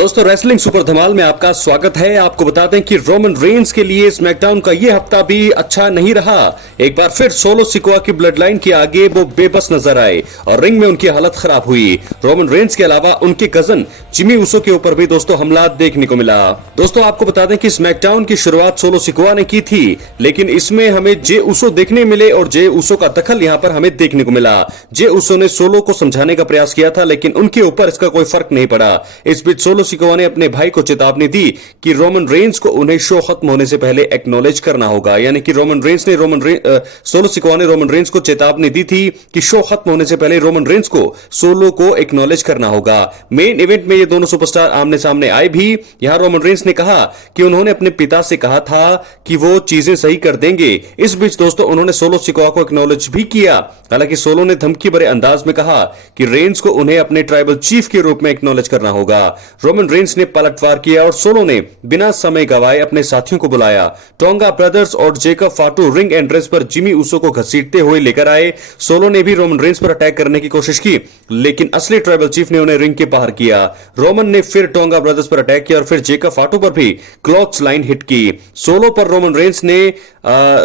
दोस्तों wrestling super धमाल में आपका स्वागत है। आपको बता दें कि रोमन रेंस के लिए स्मैकडाउन का ये हफ्ता भी अच्छा नहीं रहा। एक बार फिर सोलो सिकोआ की ब्लड लाइन के आगे वो बेबस नजर आए और रिंग में उनकी हालत खराब हुई। रोमन रेंस के अलावा उनके कजन जिमी ऊसो के ऊपर भी दोस्तों हमला देखने को मिला। दोस्तों आपको बता दें कि स्मैकडाउन की शुरुआत सोलो सिकोआ ने की थी, लेकिन इसमें हमें जे ऊसो देखने मिले और जे ऊसो का दखल यहाँ पर हमें देखने को मिला। जे ऊसो ने सोलो को समझाने का प्रयास किया था, लेकिन उनके ऊपर इसका कोई फर्क नहीं पड़ा। इस बीच सोलो सिकोआ ने अपने भाई को चेतावनी दी कि रोमन रेंस को उन्हें शो खत्म होने से पहले एक्नॉलेज करना होगा। यानी कि सोलो सिकोआ ने रोमन रेंस को चेतावनी दी थी कि शो खत्म होने से पहले रोमन रेंस को सोलो को एक्नॉलेज करना होगा। मेन इवेंट में ये दोनों सुपरस्टार आमने सामने आए भी। यहां रोमन रेंस ने कहा कि उन्होंने अपने पिता से कहा था कि वो चीजें सही कर देंगे। इस बीच दोस्तों उन्होंने सोलो सिकोआ को एक्नॉलेज भी किया। हालांकि सोलो ने धमकी भरे अंदाज में कहा कि रेंस को उन्हें अपने ट्राइबल चीफ के रूप में एक्नॉलेज करना होगा। रोमन रेंस ने पलटवार किया और सोलो ने बिना समय गवाए अपने साथियों को बुलाया। टोंगा ब्रदर्स और जेकब फाटू रिंग एंट्रेंस पर जिमी ऊसो को घसीटते हुए लेकर आए। सोलो ने भी रोमन रेंस पर अटैक करने की कोशिश की, लेकिन असली ट्राइबल चीफ ने उन्हें रिंग के बाहर किया। रोमन ने फिर टोंगा ब्रदर्स पर अटैक किया और फिर जेकब फाटू पर भी क्लॉथ्स लाइन हिट की। सोलो पर रोमन रेंस ने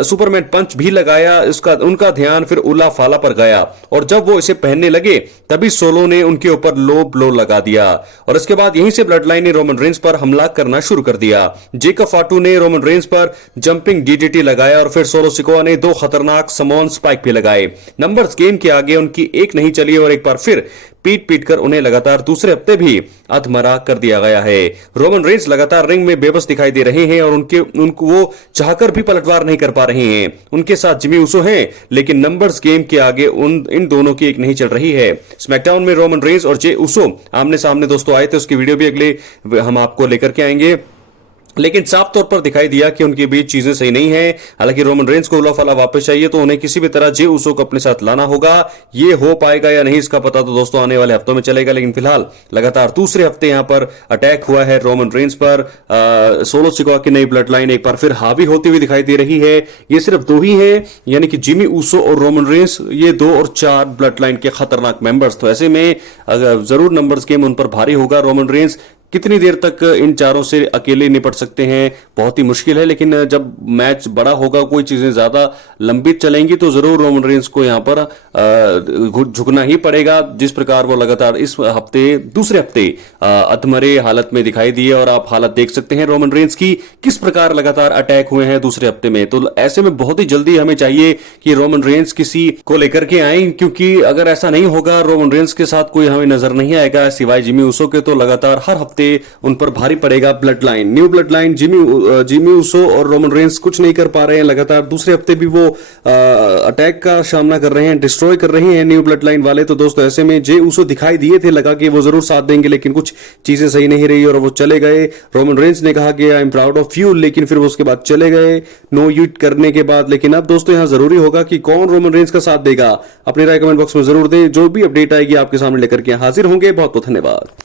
सुपरमैन पंच भी लगाया। उनका ध्यान फिर उला फाला पर गया और जब वो इसे पहनने लगे तभी सोलो ने उनके ऊपर लो ब्लो लगा दिया और इसके बाद यहीं से ब्लड लाइन ने रोमन रेंस पर हमला करना शुरू कर दिया। जेकब फाटू ने रोमन रेंस पर जंपिंग डीडीटी लगाया और फिर सोलो सिकोआ ने दो खतरनाक समोन स्पाइक भी लगाए। नंबर्स गेम के आगे उनकी एक नहीं चली और एक बार फिर पीट पीट कर उन्हें लगातार दूसरे हफ्ते भी अधमरा कर दिया गया है। रोमन रेंस लगातार रिंग में बेबस दिखाई दे रहे हैं और उनको वो चाहकर भी पलटवार नहीं कर पा रहे हैं। उनके साथ जिमी ऊसो हैं, लेकिन नंबर्स गेम के आगे इन दोनों की एक नहीं चल रही है। स्मैकडाउन में रोमन रेंस और जे ऊसो आमने सामने दोस्तों आए थे, उसकी वीडियो भी अगले हम आपको लेकर के आएंगे, लेकिन साफ तौर पर दिखाई दिया कि उनके बीच चीजें सही नहीं है। हालांकि रोमन रेंस को उला फला वापस चाहिए तो उन्हें किसी भी तरह जे ऊसो को अपने साथ लाना होगा। ये हो पाएगा या नहीं इसका पता तो दोस्तों आने वाले हफ्तों में चलेगा, लेकिन फिलहाल लगातार दूसरे हफ्ते यहां पर अटैक हुआ है रोमन रेंस पर। सोलो सिकोआ की नई ब्लड लाइन एक बार फिर हावी होती हुई दिखाई दे रही है। ये सिर्फ दो ही है, यानी कि जिमी ऊसो और रोमन रेंस, ये 2 और 4 ब्लड लाइन के खतरनाक मेंबर्स। तो ऐसे में जरूर नंबर्स गेम उन पर भारी होगा। रोमन रेंस कितनी देर तक इन चारों से अकेले निपट सकते हैं, बहुत ही मुश्किल है। लेकिन जब मैच बड़ा होगा, कोई चीजें ज्यादा लंबी चलेंगी तो जरूर रोमन रेंस को यहां पर झुकना ही पड़ेगा। जिस प्रकार वो लगातार इस हफ्ते दूसरे हफ्ते अधमरे हालत में दिखाई दिए और आप हालत देख सकते हैं रोमन रेंस की, किस प्रकार लगातार अटैक हुए हैं दूसरे हफ्ते में। तो ऐसे में बहुत ही जल्दी हमें चाहिए कि रोमन रेंस किसी को लेकर के आए, क्योंकि अगर ऐसा नहीं होगा, रोमन रेंस के साथ कोई हमें नजर नहीं आएगा सिवाय जिमी ऊसो के, तो लगातार हर हफ्ते उन पर भारी पड़ेगा blood line. New blood line Jimmy Uso और रोमन रेंस कुछ नहीं कर पा रहे हैं। लगातार दूसरे हफ्ते भी वो अटैक का सामना कर रहे हैं, डिस्ट्रॉय कर रहे हैं न्यू ब्लड लाइन वाले। तो दोस्तों ऐसे में जे ऊसो दिखाई दिए थे, लगा कि वो जरूर साथ देंगे, लेकिन कुछ चीजें सही नहीं रही और वो चले गए। रोमन रेंस ने कहा कि I am proud of you, लेकिन फिर वो उसके बाद चले गए नो यूट करने के बाद। लेकिन अब दोस्तों यहां जरूरी होगा कि कौन रोमन रेंस का साथ देगा। अपनी राय कमेंट बॉक्स में जरूर दें। जो भी अपडेट आएगी आपके सामने लेकर के हाजिर होंगे। बहुत बहुत धन्यवाद।